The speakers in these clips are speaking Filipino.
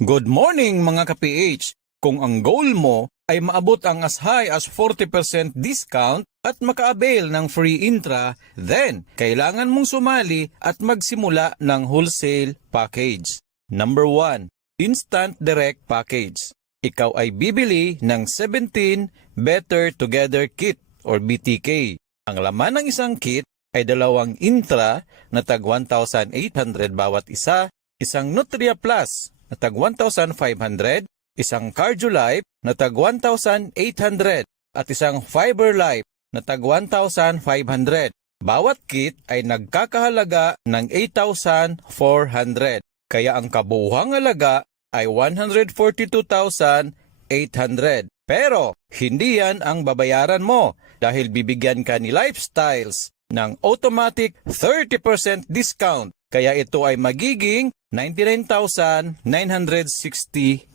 Good morning mga ka-PH! Kung ang goal mo ay maabot ang as high as 40% discount at maka-avail ng free intra, then kailangan mong sumali at magsimula ng wholesale package. Number 1, Instant Direct Package. Ikaw ay bibili ng 17 Better Together Kit or BTK. Ang laman ng isang kit ay dalawang intra na tag 1,800 bawat isa, isang Nutria Plus na tag 1,500, isang Cardiolife na tag 1,800 at isang Fiber Life na tag 1,500. Bawat kit ay nagkakahalaga ng 8,400. Kaya ang kabuuhang halaga ay 142,800. Pero hindi yan ang babayaran mo dahil bibigyan ka ni Lifestyles ng automatic 30% discount. Kaya ito ay magiging 99,960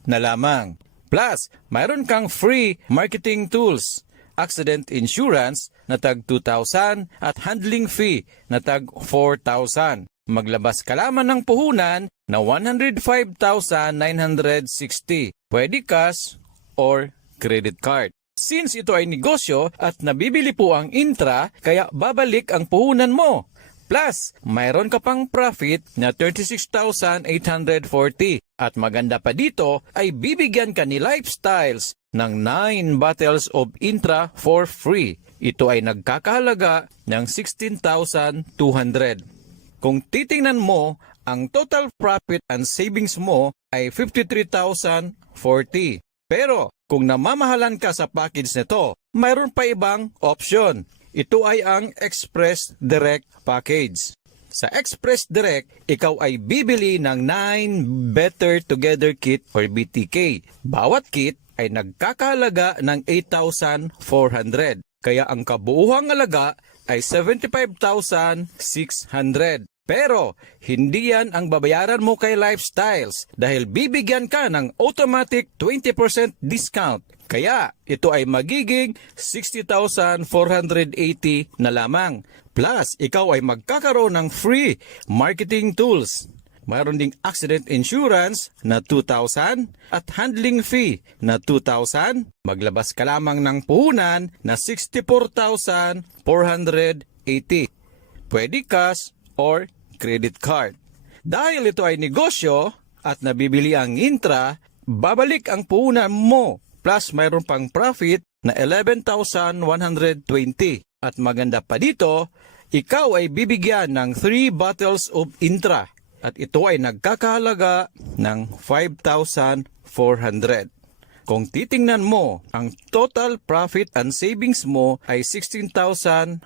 na lamang. Plus, mayroon kang free marketing tools, accident insurance na tag 2,000 at handling fee na tag 4,000. Maglabas ka lamang ng puhunan na 105,960. Pwede cash or credit card. Since ito ay negosyo at nabibili po ang intra, kaya babalik ang puhunan mo. Plus, mayroon ka pang profit na 36,840 at maganda pa dito ay bibigyan ka ni Lifestyles ng 9 bottles of Intra for free. Ito ay nagkakahalaga ng 16,200. Kung titingnan mo, ang total profit and savings mo ay 53,040. Pero kung namamahalan ka sa package nito, mayroon pa ibang option. Ito ay ang Express Direct Package. Sa Express Direct, ikaw ay bibili ng 9 Better Together Kit or BTK. Bawat kit ay nagkakahalaga ng 8,400. Kaya ang kabuuhang halaga ay 75,600. Pero hindi yan ang babayaran mo kay Lifestyles dahil bibigyan ka ng automatic 20% discount. Kaya ito ay magiging 60,480 na lamang. Plus, ikaw ay magkakaroon ng free marketing tools. Mayroon ding accident insurance na 2,000 at handling fee na 2,000. Maglabas ka lamang ng puhunan na 64,480. Pwede cash or credit card. Dahil ito ay negosyo at nabibili ang intra, babalik ang puhunan mo. Plus mayroon pang profit na 11,120. At maganda pa dito, ikaw ay bibigyan ng 3 bottles of intra. At ito ay nagkakahalaga ng 5,400. Kung titingnan mo, ang total profit and savings mo ay 16,520.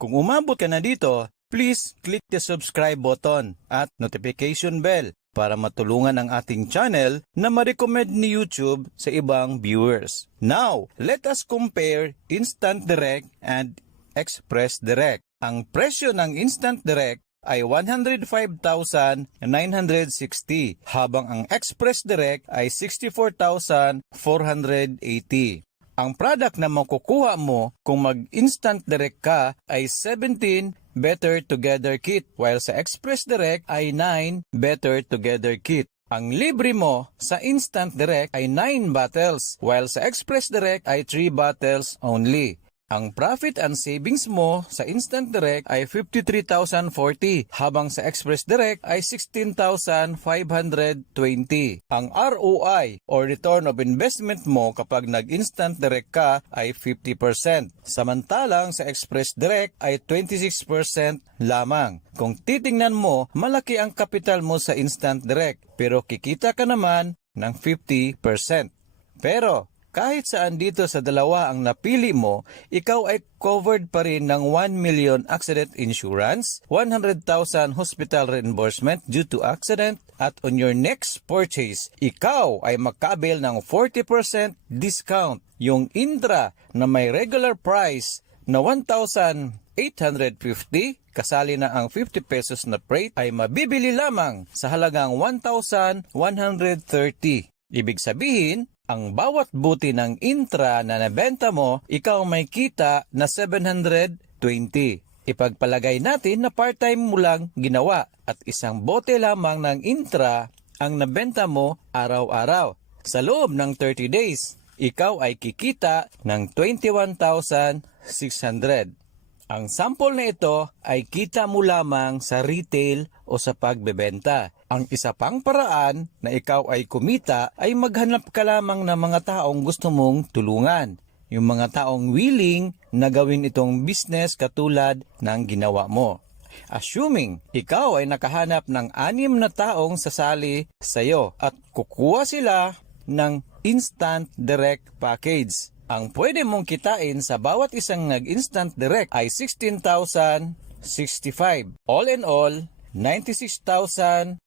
Kung umabot ka na dito, please click the subscribe button at notification bell para matulungan ang ating channel na ma-recommend ni YouTube sa ibang viewers. Now, let us compare Instant Direct and Express Direct. Ang presyo ng Instant Direct ay 105,960 habang ang Express Direct ay 64,480. Ang product na makukuha mo kung mag-Instant Direct ka ay 17 Better Together Kit while sa Express Direct ay 9 Better Together Kit. Ang libre mo sa Instant Direct ay 9 bottles while sa Express Direct ay 3 bottles only. Ang profit and savings mo sa Instant Direct ay 53,040 habang sa Express Direct ay 16,520. Ang ROI or return of investment mo kapag nag-Instant Direct ka ay 50%. Samantalang sa Express Direct ay 26% lamang. Kung titingnan mo, malaki ang kapital mo sa Instant Direct pero kikita ka naman ng 50%. Pero kahit saan dito sa dalawa ang napili mo, ikaw ay covered pa rin ng 1 million accident insurance, 100,000 hospital reimbursement due to accident, at on your next purchase, ikaw ay magka-avail ng 40% discount. Yung Intra na may regular price na 1,850, kasali na ang 50 pesos na freight, ay mabibili lamang sa halagang 1,130. Ibig sabihin, ang bawat buti ng intra na nabenta mo, ikaw may kita na 720. ipagpalagay natin na part-time mo lang ginawa at isang bote lamang ng Intra ang nabenta mo araw-araw. Sa loob ng 30 days, ikaw ay kikita ng 21,600. Ang sample na ito ay kita mo lamang sa retail o sa pagbebenta. Ang isa pang paraan na ikaw ay kumita ay maghanap ka lamang ng mga taong gusto mong tulungan. Yung mga taong willing na gawin itong business katulad ng ginawa mo. Assuming ikaw ay nakahanap ng 6 na taong sasali sa'yo at kukuha sila ng Instant Direct Package. Ang pwede mong kitain sa bawat isang nag-instant direct ay 16,065. All in all, 96,930.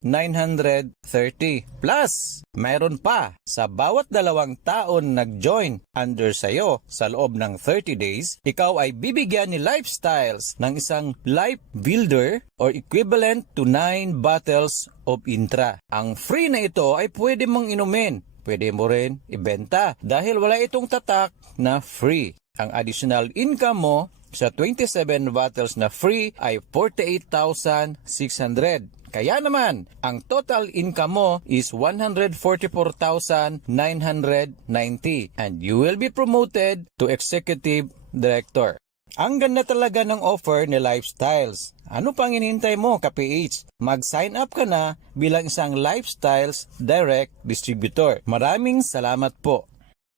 Plus, mayroon pa sa bawat dalawang taon nag-join under sayo sa loob ng 30 days, ikaw ay bibigyan ni Lifestyles ng isang life builder or equivalent to 9 bottles of Intra. Ang free na ito ay pwede mong inumin. Pwede mo rin ibenta dahil wala itong tatak na free. Ang additional income mo sa 27 bottles na free ay 48,600. Kaya naman, ang total income mo is 144,990 and you will be promoted to Executive Director. Ang ganda talaga ng offer ni Lifestyles. Ano pang hinihintay mo, ka-PH? Mag-sign up ka na bilang isang Lifestyles Direct Distributor. Maraming salamat po.